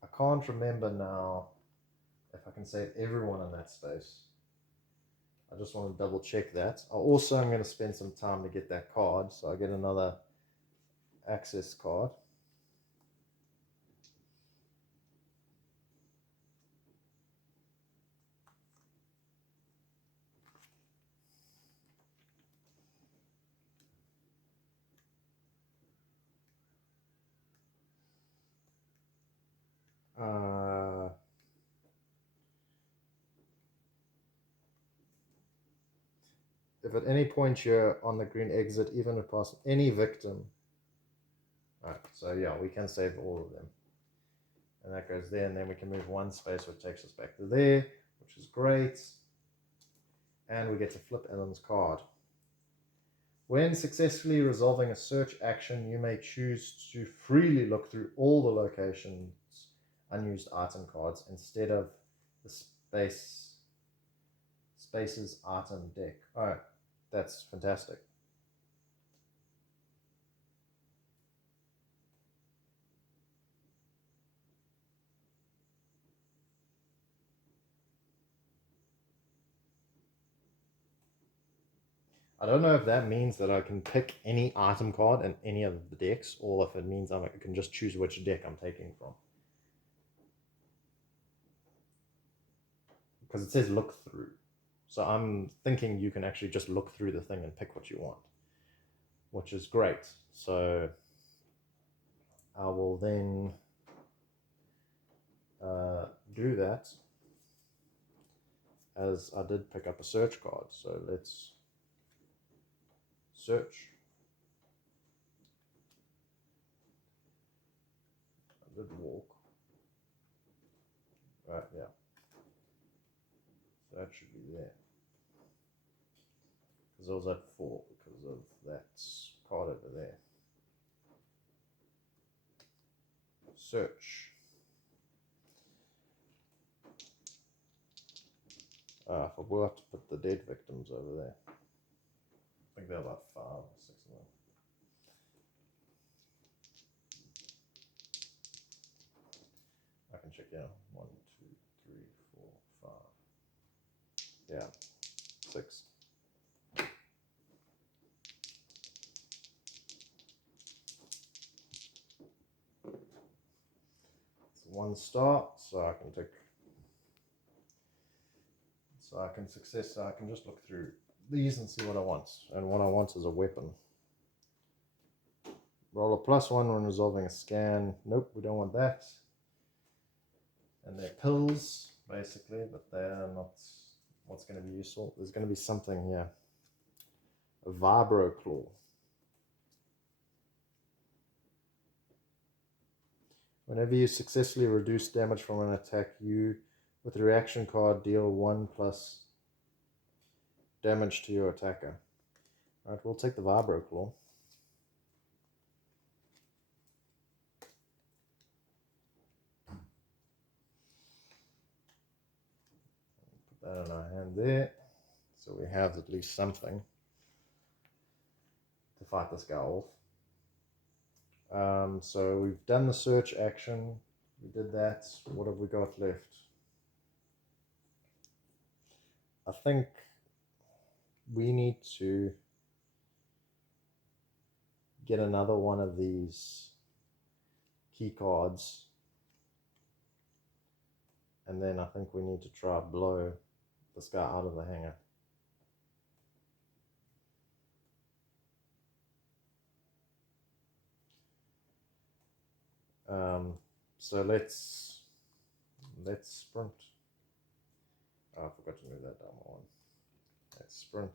I can't remember now if I can save everyone in that space. I just want to double check that. I also am going to spend some time to get that card, so I get another access card. If at any point you're on the green exit, even if past any victim. Alright, so yeah, we can save all of them. And that goes there, and then we can move 1 space, which takes us back to there, which is great. And we get to flip Ellen's card. When successfully resolving a search action, you may choose to freely look through all the location's unused item cards instead of the space's item deck. Alright, that's fantastic. I don't know if that means that I can pick any item card in any of the decks, or if it means I can just choose which deck I'm taking from. Because it says look through. So I'm thinking you can actually just look through the thing and pick what you want, which is great. So I will then do that, as I did pick up a search card. So let's search. I did walk. Right, yeah. So that should be there. Because I was at 4 because of that card over there. Search. I forgot to put the dead victims over there. I think there are about 5 or 6 of them. I can check, yeah. 1, 2, 3, 4, 5. Yeah, 6. It's 1 star, so I can tick. So I can so I can just look through these and see what I want. And what I want is a weapon. Roll a +1 when resolving a scan. Nope, we don't want that. And they're pills, basically, but they're not what's going to be useful. There's going to be something here. A Vibro Claw. Whenever you successfully reduce damage from an attack, you, with the reaction card, deal 1+ damage to your attacker. Alright, we'll take the Vibro Claw. Put that in our hand there. So we have at least something to fight this guy off. So we've done the search action. We did that. What have we got left? I think we need to get another one of these key cards, and then I think we need to try blow this guy out of the hangar. So let's sprint. Oh, I forgot to move that down one. Let's sprint.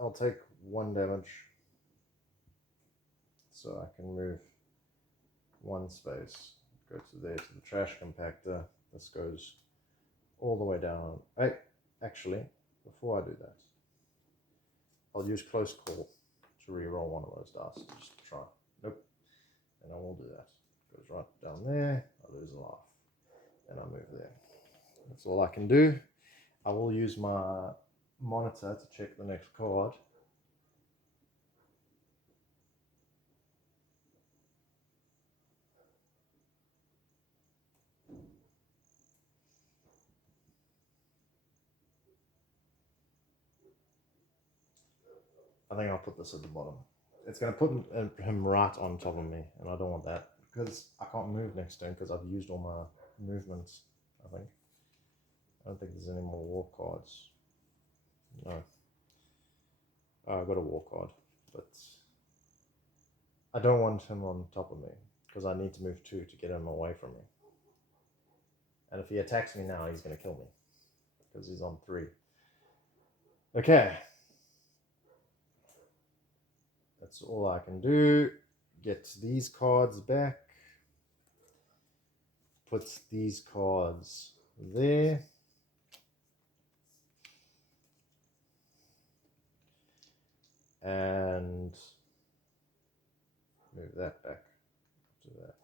I'll take 1 damage, so I can move 1 space. Go to there to the trash compactor. This goes all the way down. Actually, before I do that, I'll use close call to re-roll one of those dice just to try. Nope. And I will do that. Goes right down there. I lose a life. And I move there. That's all I can do. I will use my monitor to check the next card. I think I'll put this at the bottom. It's going to put him right on top of me, and I don't want that because I can't move next turn because I've used all my movements, I think. I don't think there's any more war cards. No. Oh, I've got a war card, but I don't want him on top of me because I need to move 2 to get him away from me. And if he attacks me now, he's going to kill me because he's on 3. Okay. That's all I can do. Get these cards back. Put these cards there. And move that back to that.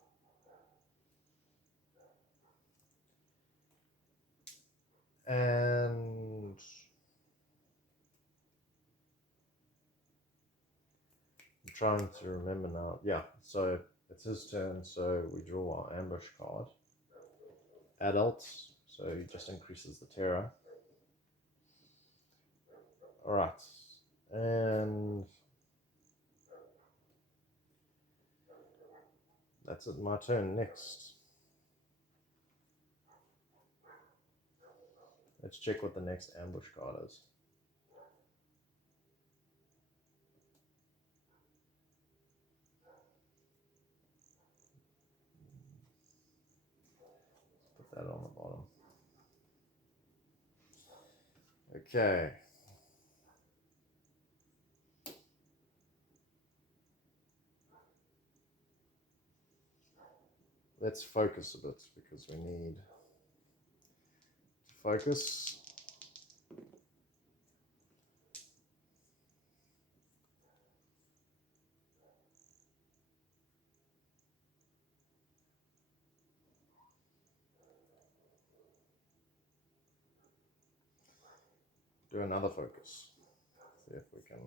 And I'm trying to remember now. Yeah, so it's his turn, so we draw our ambush card. Adults, so he just increases the terror. Alright, and that's it, my turn next. Let's check what the next ambush card is. Put that on the bottom. Okay. Let's focus a bit because we need to focus. Do another focus. See if we can.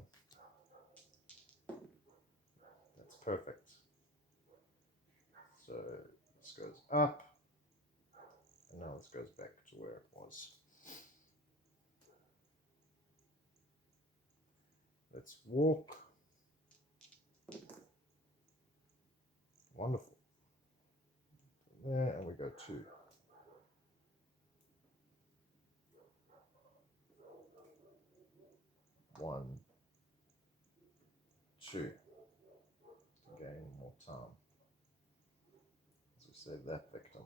That's perfect. So this goes up, and now this goes back to where it was. Let's walk. Wonderful. There, and we go 2. 1, 2. Gain more time. As we save that victim.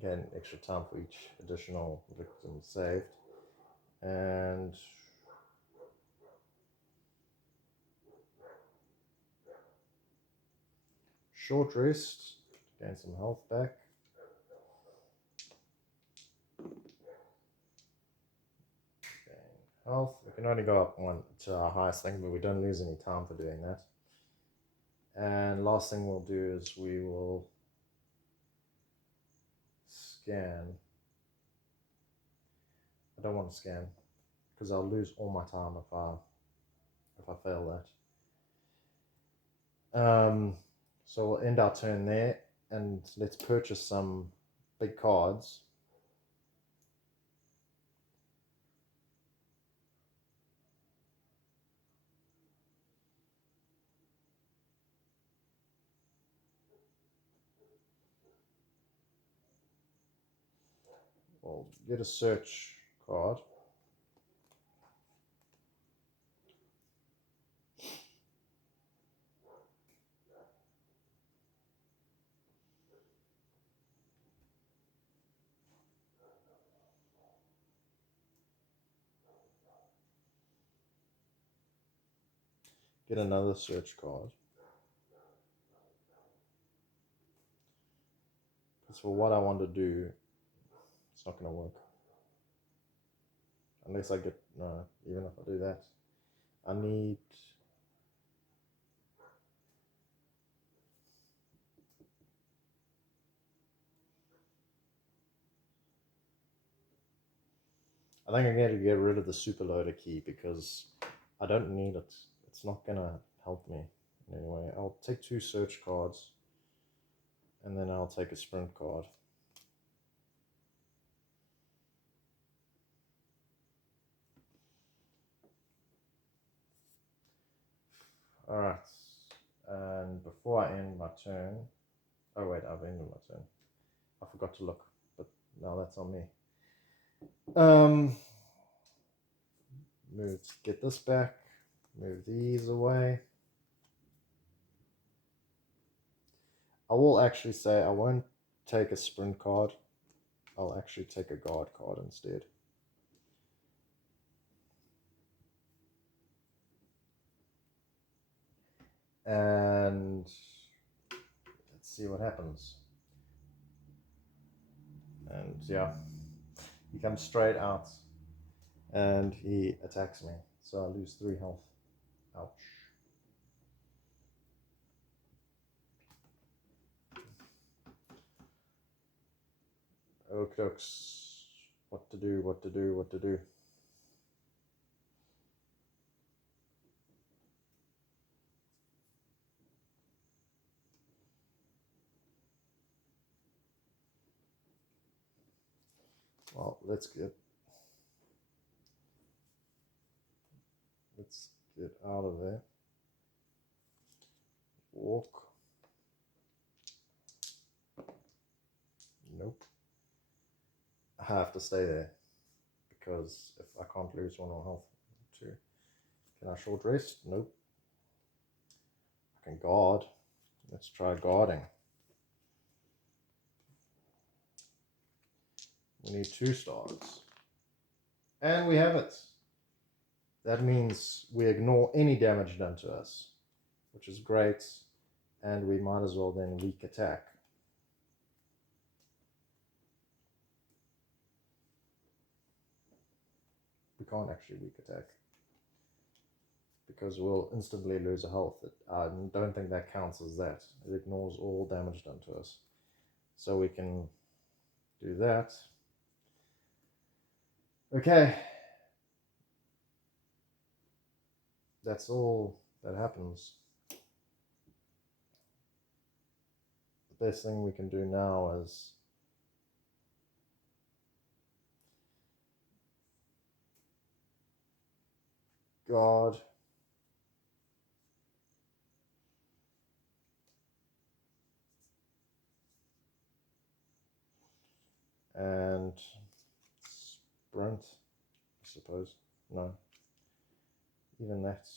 Gain extra time for each additional victim saved. And short rest, gain some health back. health. We can only go up one to our highest thing, but we don't lose any time for doing that. And last thing we'll do is we will scan. I don't want to scan because I'll lose all my time if I fail that. So we'll end our turn there, and let's purchase some big cards. We'll get a search card. Get another search card. Because for what I want to do, it's not going to work. Unless I get, no, even if I do that. I need, I think I'm going to get rid of the superloader key because I don't need it. It's not going to help me in any way. I'll take 2 search cards and then I'll take a sprint card. Alright, and before I end my turn, oh wait, I've ended my turn. I forgot to look, but now that's on me. Get this back, move these away. I will actually say I won't take a sprint card. I'll actually take a guard card instead. And let's see what happens. And yeah, he comes straight out and he attacks me. So I lose 3 health. Ouch. Okay, what to do, what to do, what to do. Well, let's get out of there. Walk. Nope. I have to stay there because if I can't lose 1 more health. 2. Can I short rest? Nope. I can guard. Let's try guarding. We need 2 stars. And we have it. That means we ignore any damage done to us, which is great. And we might as well then weak attack. We can't actually weak attack because we'll instantly lose a health. I don't think that counts as that. It ignores all damage done to us. So we can do that. Okay. That's all that happens. The best thing we can do now is guard. And sprint, I suppose. No. Even that's...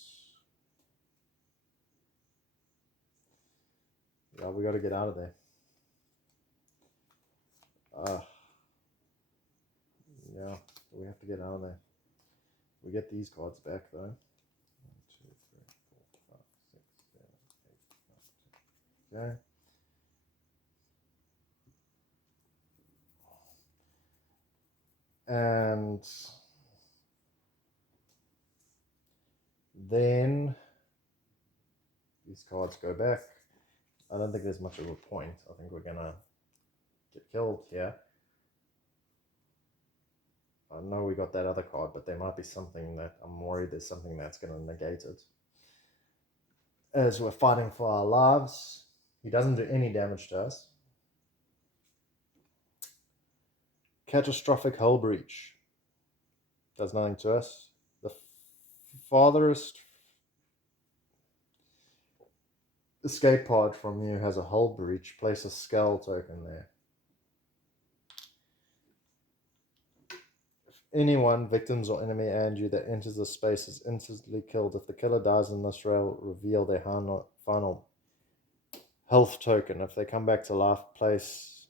Yeah, we got to get out of there. Yeah, we have to get out of there. We get these cards back though. 1, 2, 3, 4, 5, 6, 7, 8, 9, 10. Okay. And then these cards go back. I don't think there's much of a point. I think we're gonna get killed here. I know we got that other card, but there might be something that I'm worried there's something that's going to negate it. As we're fighting for our lives, he doesn't do any damage to us. Catastrophic hull breach does nothing to us. The farthest escape pod from you has a hull breach. Place a skull token there. Anyone, victims or enemy and you, that enters the space is instantly killed. If the killer dies in this rail, reveal their final health token. If they come back to life, place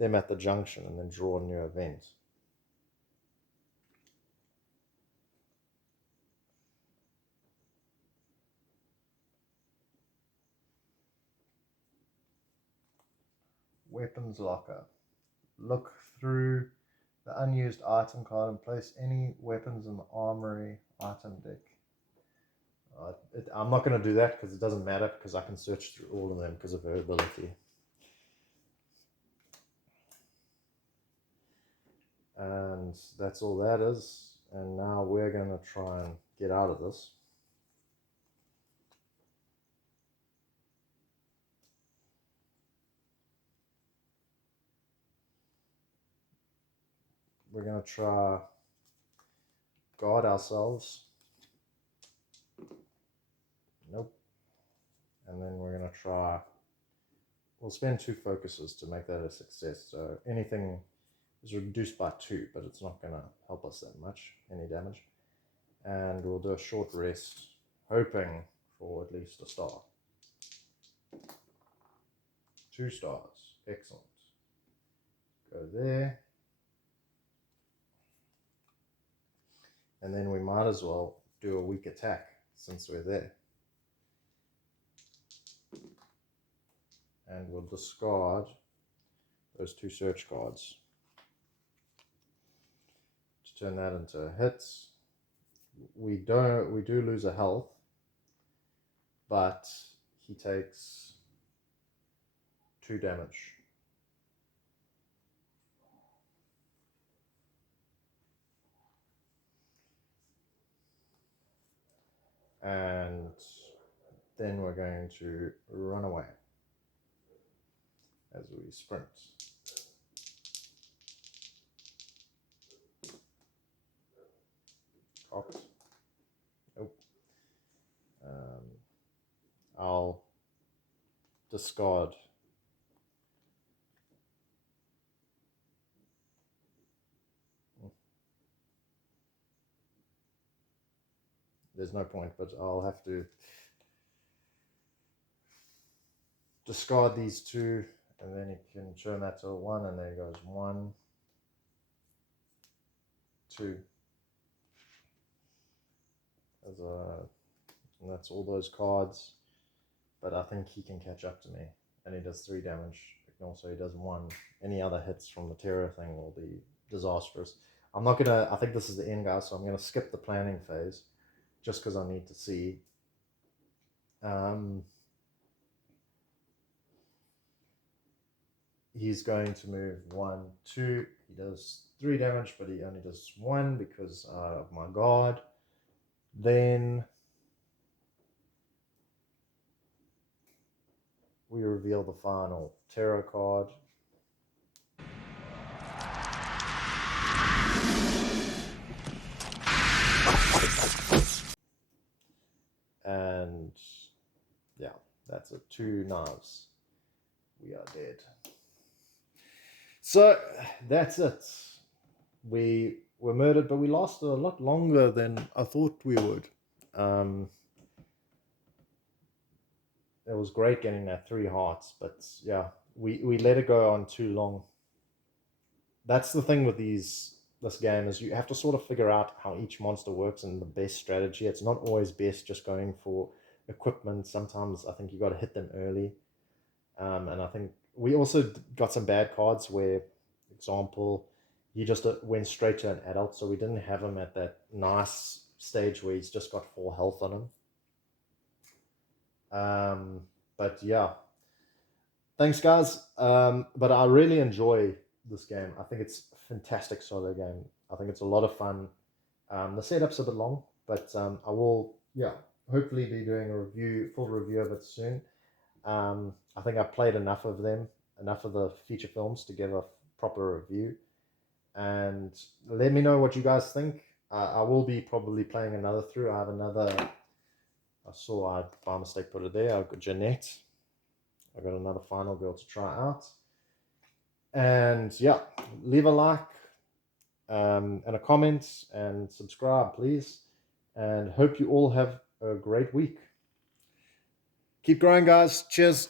them at the junction and then draw a new event. Weapons locker. Look through the unused item card and place any weapons in the armory item deck. I'm not going to do that because it doesn't matter, because I can search through all of them because of her ability. And that's all that is. And now we're going to try and get out of this. We're going to try guard ourselves. Nope. And then we're going to try, we'll spend 2 focuses to make that a success. So anything is reduced by 2, but it's not going to help us that much, any damage. And we'll do a short rest, hoping for at least a star. 2 stars, excellent. Go there. And then we might as well do a weak attack since we're there. And we'll discard those 2 search cards to turn that into a hit. We do lose a health, but he takes 2 damage. And then we're going to run away as we sprint. Cocked. Nope. I'll discard there's no point, but I'll have to discard these 2, and then you can turn that to a 1, and there goes 1, 2. And that's all those cards, but I think he can catch up to me, and he does 3 damage, and also he does 1. Any other hits from the terror thing will be disastrous. I'm not gonna, I think this is the end, guys, so I'm gonna skip the planning phase, just because I need to see. He's going to move 1, 2. He does 3 damage, but he only does 1 because of my guard. Then we reveal the final tarot card. And yeah, that's it. 2 knives. We are dead. So that's it. We were murdered, but we lasted a lot longer than I thought we would. It was great getting that 3 hearts, but yeah, we let it go on too long. That's the thing with this game, is you have to sort of figure out how each monster works and the best strategy. It's not always best just going for equipment. Sometimes I think you got to hit them early. And I think we also got some bad cards where, example, he just went straight to an adult, so we didn't have him at that nice stage where he's just got 4 health on him. But yeah, thanks guys. But I really enjoy this game. I think it's a fantastic solo game. I think it's a lot of fun. The setup's a bit long, but I will, hopefully be doing a full review of it soon. I think I've played enough of the feature films to give a proper review. And let me know what you guys think. I will be probably playing another through. I have another. I saw I by mistake put it there. I've got Jeanette. I've got another FinalGirl to try out. And yeah, leave a like and a comment and subscribe, please. And hope you all have a great week. Keep growing, guys. Cheers.